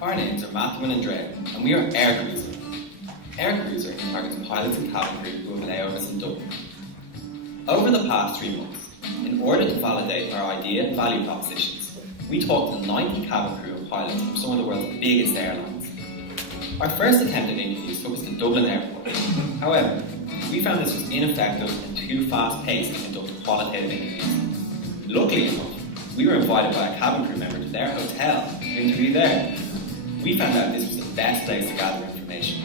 Our names are Matthew and Andrea, and we are AirCrewser. AirCrewser targets pilots and cabin crew who have layovers in Dublin. Over the past 3 months, in order to validate our idea and value propositions, we talked to 90 cabin crew and pilots from some of the world's biggest airlines. Our first attempt at interviews took us to Dublin Airport. However, we found this was ineffective and too fast-paced to conduct qualitative interviews. Luckily enough, we were invited by a cabin crew member to their hotel to interview there. We found out this was the best place to gather information.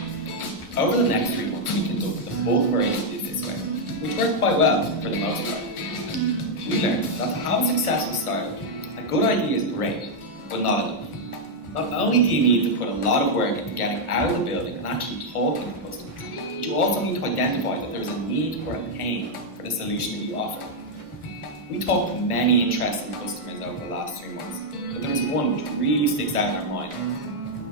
Over the next 3 months, we conducted the bulk of our interviews this way, which worked quite well for the most part. We learned that to have a successful startup, a good idea is great, but not enough. Not only do you need to put a lot of work into getting out of the building and actually talking to customers, but you also need to identify that there is a need or a pain for the solution that you offer. We talked to many interesting customers over the last 3 months, but there is one which really sticks out in our mind.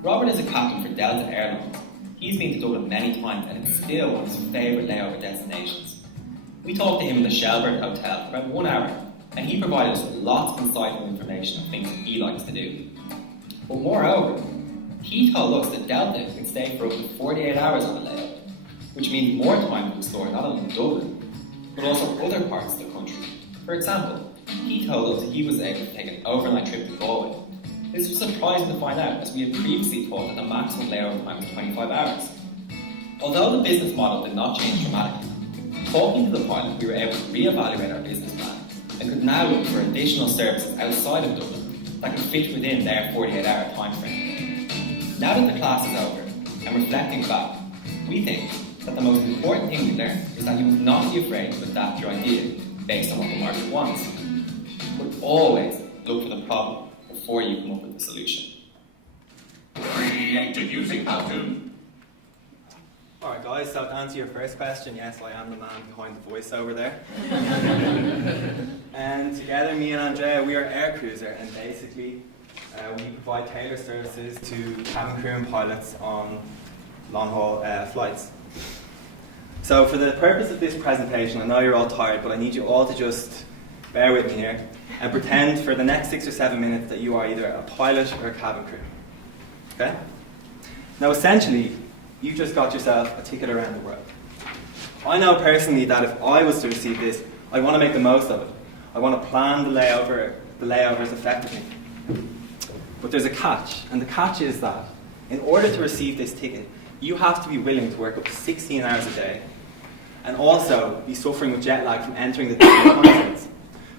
Robert is a captain for Delta Airlines. He's been to Dublin many times and it's still one of his favourite layover destinations. We talked to him in the Shelburne Hotel for about 1 hour, and he provided us with lots of insightful information on things that he likes to do. But moreover, he told us that Delta can stay for up to 48 hours on a layover, which means more time to explore not only Dublin, but also other parts of the country. For example, he told us he was able to take an overnight trip to Galway. This was surprising to find out, as we had previously thought that the maximum layover time was 25 hours. Although the business model did not change dramatically, talking to the pilot, we were able to re-evaluate our business plan and could now look for additional services outside of Dublin that could fit within their 48-hour time frame. Now that the class is over, and reflecting back, we think that the most important thing we learned is that you must not be afraid to adapt your idea based on what the market wants, but always look for the problem before you come up with the solution. Created using Powtoon. Alright guys, so to answer your first question, yes, I am the man behind the voiceover there. And together, me and Andrea, we are AirCrewser, and basically we provide tailored services to cabin crew and pilots on long-haul flights. So for the purpose of this presentation, I know you're all tired, but I need you all to just bear with me here and pretend for the next 6 or 7 minutes that you are either a pilot or a cabin crew. Okay? Now essentially, you've just got yourself a ticket around the world. I know personally that if I was to receive this, I want to make the most of it. I want to plan the layovers effectively. But there's a catch, and the catch is that in order to receive this ticket, you have to be willing to work up to 16 hours a day and also be suffering with jet lag from entering the different continents.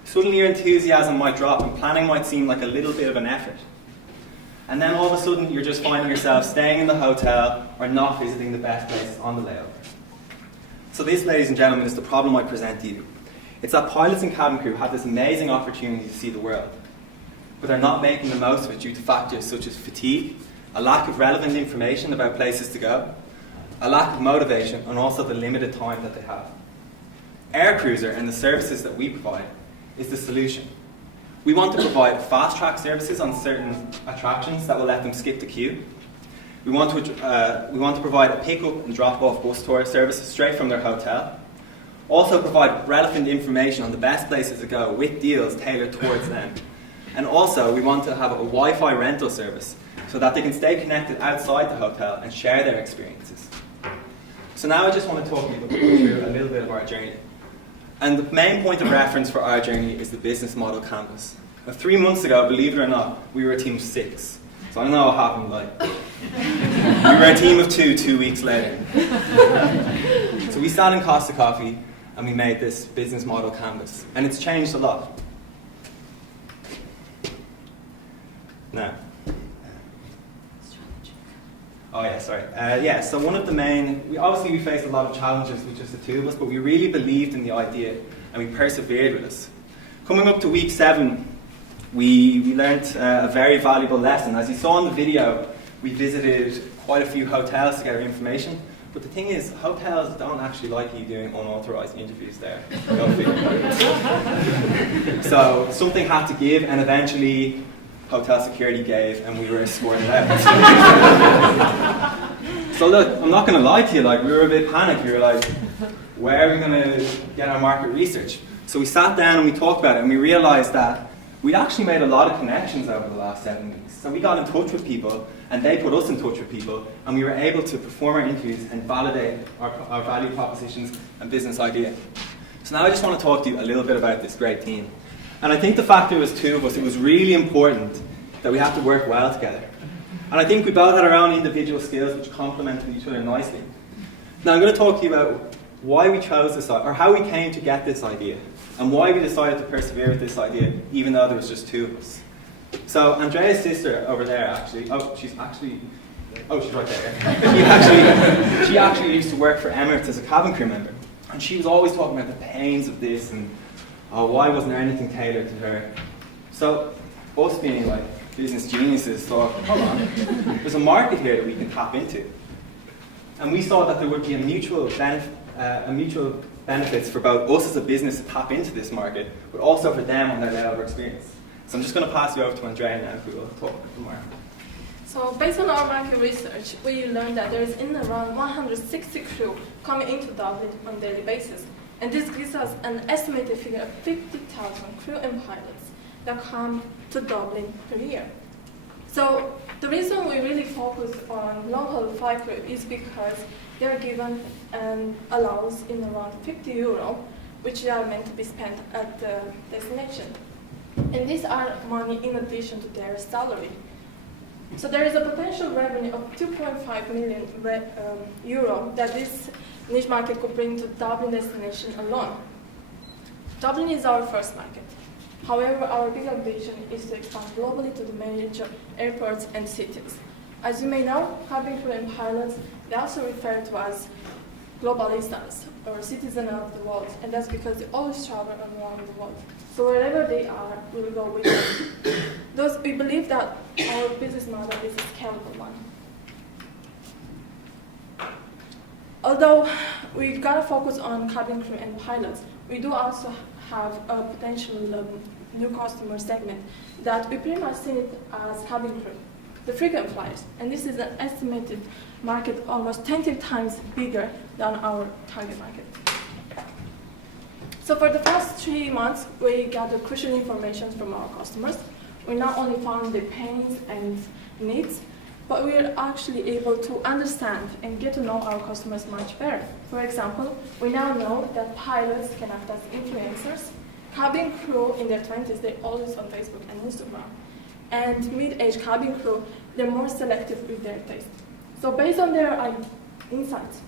Suddenly your enthusiasm might drop and planning might seem like a little bit of an effort. And then all of a sudden you're just finding yourself staying in the hotel or not visiting the best places on the layover. So this, ladies and gentlemen, is the problem I present to you. It's that pilots and cabin crew have this amazing opportunity to see the world, but they're not making the most of it due to factors such as fatigue, a lack of relevant information about places to go, a lack of motivation, and also the limited time that they have. AirCrewser and the services that we provide is the solution. We want to provide fast-track services on certain attractions that will let them skip the queue. We want to provide a pick-up and drop-off bus tour service straight from their hotel. Also provide relevant information on the best places to go with deals tailored towards them. And also, we want to have a Wi-Fi rental service so that they can stay connected outside the hotel and share their experiences. So now I just want to talk you through a little bit of our journey. And the main point of reference for our journey is the business model canvas. Now, 3 months ago, believe it or not, we were a team of 6. So I don't know what happened, we were a team of 2 weeks later. So we sat in Costa Coffee and we made this business model canvas. And it's changed a lot. Now. Oh yeah, sorry. So one of the main, we faced a lot of challenges with just the 2 of us, but we really believed in the idea and we persevered with this. Coming up to week 7, we learned a very valuable lesson. As you saw in the video, we visited quite a few hotels to get our information, but the thing is, hotels don't actually like you doing unauthorized interviews there. So something had to give, and eventually hotel security gave and we were escorted out. So look, I'm not going to lie to you, we were a bit panicked. We were like, where are we going to get our market research? So we sat down and we talked about it, and we realized that we actually made a lot of connections over the last 7 weeks. So we got in touch with people, and they put us in touch with people, and we were able to perform our interviews and validate our value propositions and business idea. So now I just want to talk to you a little bit about this great team. And I think the fact there was 2 of us, it was really important that we have to work well together. And I think we both had our own individual skills which complemented each other nicely. Now I'm going to talk to you about why we chose this, or how we came to get this idea, and why we decided to persevere with this idea, even though there was just 2 of us. So Andrea's sister over there, she's right there. She actually used to work for Emirates as a cabin crew member, and she was always talking about the pains of this, and why wasn't there anything tailored to her. So us being like business geniuses thought, hold on, there's a market here that we can tap into. And we saw that there would be a mutual benefits for both us as a business to tap into this market, but also for them on their level of experience. So I'm just going to pass you over to Andrea now, who will talk about the market. So based on our market research, we learned that there is in around 160 crew coming into Dublin on a daily basis. And this gives us an estimated figure of 50,000 crew and pilots that come to Dublin per year. So the reason we really focus on long-haul flight crew is because they are given an allowance in around €50, which are meant to be spent at the destination. And these are money in addition to their salary. So there is a potential revenue of €2.5 million that this niche market could bring to Dublin destination alone. Dublin is our first market. However, our big ambition is to expand globally to the major airports and cities. As you may know, cabin crew and pilots, they also refer to as globalistas, or citizens of the world, and that's because they always travel around the world. So wherever they are, we will go with them. Thus, we believe that our business model is a scalable one. Although we gotta focus on cabin crew and pilots, we do also have a potential new customer segment that we pretty much see it as cabin crew, the frequent flyers, and this is an estimated market almost 20 times bigger than our target market. So for the past 3 months, we gathered crucial information from our customers. We not only found the pains and needs, but we are actually able to understand and get to know our customers much better. For example, we now know that pilots can act as influencers. Cabin crew in their 20s, they're always on Facebook and Instagram. And mid-age cabin crew, they're more selective with their taste. So based on their insights,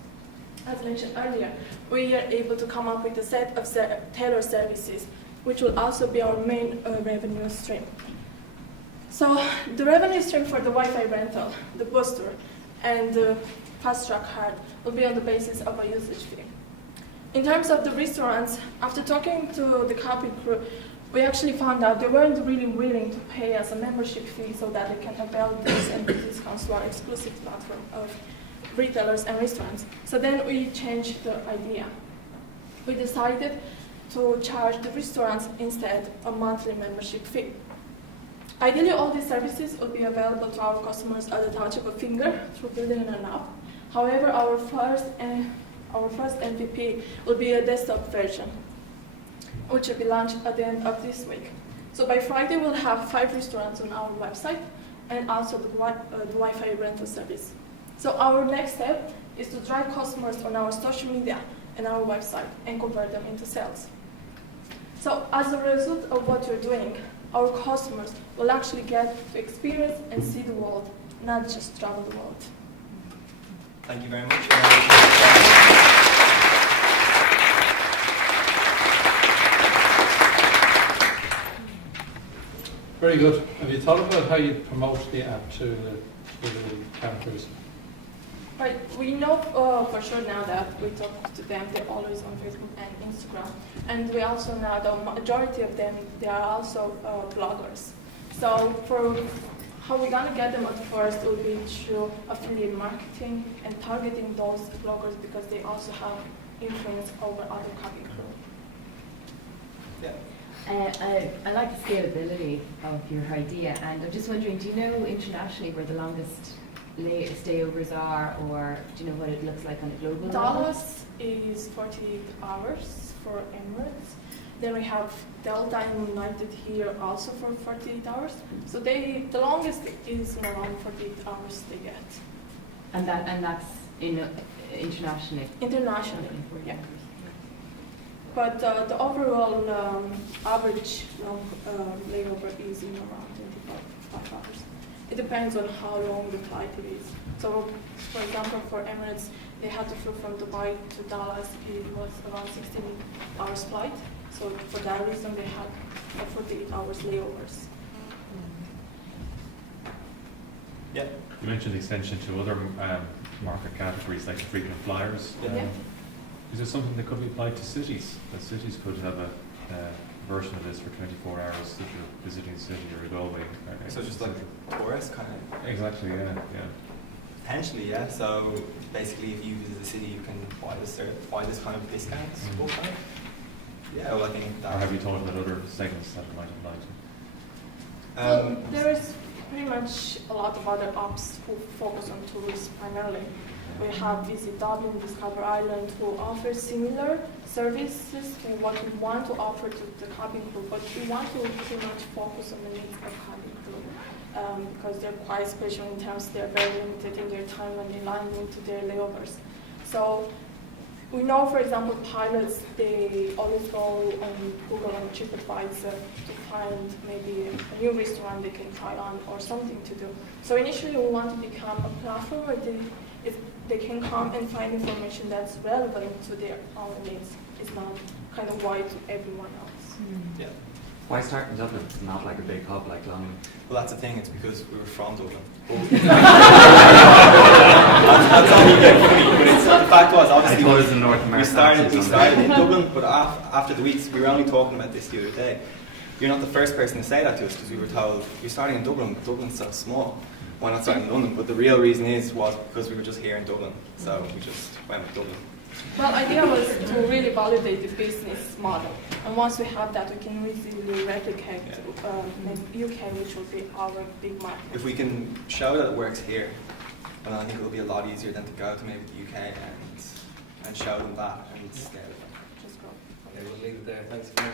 as mentioned earlier, we are able to come up with a set of tailored services, which will also be our main revenue stream. So the revenue stream for the Wi-Fi rental, the booster, and the fast track card will be on the basis of a usage fee. In terms of the restaurants, after talking to the cabin crew, we actually found out they weren't really willing to pay us a membership fee so that they can avail this and the discounts to our exclusive platform of retailers and restaurants. So then we changed the idea. We decided to charge the restaurants instead a monthly membership fee. Ideally, all these services will be available to our customers at the touch of a finger through building an app. However, our first MVP will be a desktop version, which will be launched at the end of this week. So by Friday, we'll have 5 restaurants on our website and also the Wi-Fi rental service. So our next step is to drive customers on our social media and our website and convert them into sales. So as a result of what you're doing, our customers will actually get to experience and see the world, not just travel the world. Thank you very much. Very good. Have you thought about how you promote the app to the campers? Right, we know for sure now that we talk to them, they're always on Facebook and Instagram. And we also know the majority of them, they are also bloggers. So for how we're gonna get them at first will be through affiliate marketing and targeting those bloggers because they also have influence over other cabin crew. Yeah. I like the scalability of your idea, and I'm just wondering, do you know internationally where the longest stayovers are, or do you know what it looks like on a global level? Dallas is 48 hours for Emirates, Then we have Delta and United here also for 48 hours. So the longest is around 48 hours they get. And that's internationally. Internationally, Okay, yeah. But the overall average layover is in around 25 hours. It depends on how long the flight it is. So, for example, for Emirates, they had to fly from Dubai to Dallas. It was around 16 hours flight. So for that reason, they had 48 hours layovers. Yeah. You mentioned the extension to other market categories like frequent flyers. Yeah. Is there something that could be applied to cities? That cities could have a version of this for 24 hours if you're visiting a city or a Galway. So just like tourists kind of? Exactly, yeah. Potentially, yeah. So basically, if you visit the city, you can buy this kind of discounts. Okay. Yeah, well, I think that. Or have you thought about other segments that it might apply to? Well, there is pretty much a lot of other apps who focus on tourists primarily. We have Visit Dublin, Discover Ireland, who offer similar services to what we want to offer to the cabin crew, but we want to pretty much focus on the needs of cabin crew because they're quite special in terms they're very limited in their time when they land into their layovers. So we know, for example, pilots, they always go on Google and TripAdvisor to find maybe a new restaurant they can try on or something to do. So initially we want to become a platform where they can come and find information that's relevant to their own needs. It's not kind of wide to everyone else. Yeah. Why start in Dublin, not like a big hub like London? Well, that's the thing. It's because we were from Dublin. That's all you get funny. But the fact was, obviously, I thought it was in North we America. started in Dublin. But after the weeks, we were only talking about this the other day. You're not the first person to say that to us because we were told you're starting in Dublin, but Dublin's so small. Why not start in London? But the real reason was because we were just here in Dublin, so we just went with Dublin. Well, the idea was to really validate the business model. And once we have that, we can easily replicate maybe UK, which will be our big market. If we can show that it works here, then I think it will be a lot easier than to go to maybe the UK and show them that and scale it. Just go. Okay, we'll leave it there. Thanks again.